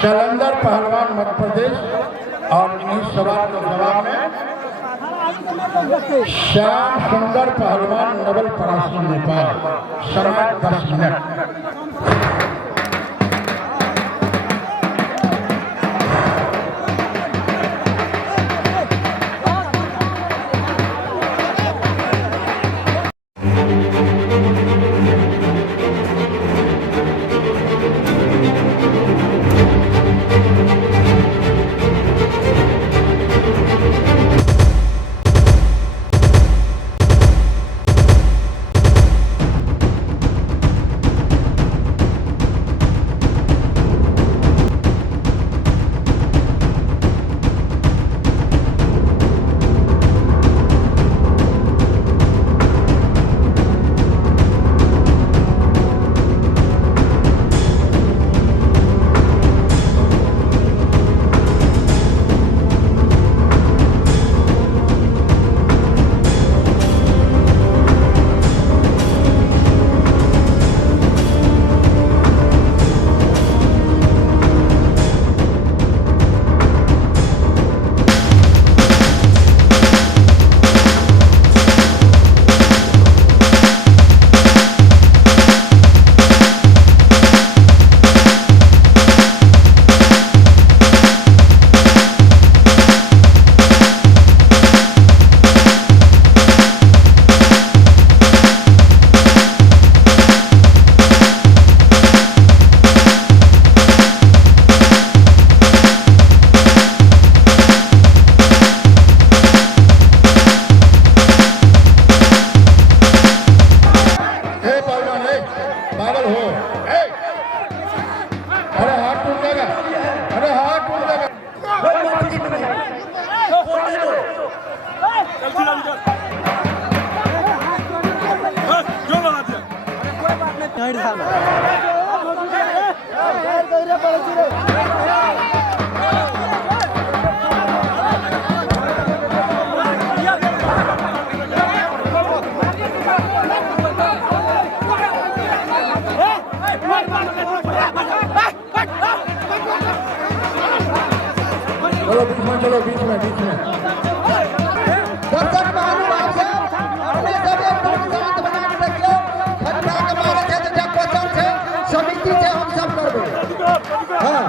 शैलेंद्र पहलवान मध्य प्रदेश और इन्हीं सवाल के जवाब में श्याम सुंदर पहलवान नवल परासी नेपाल समय 10 मिनट। चलो बीच में दर्शक महानुभाव से अपने सब एक शांत बना के रखियो। खजना के मारे थे तो जब पसंद से समिति से हम सब कर दो। हाँ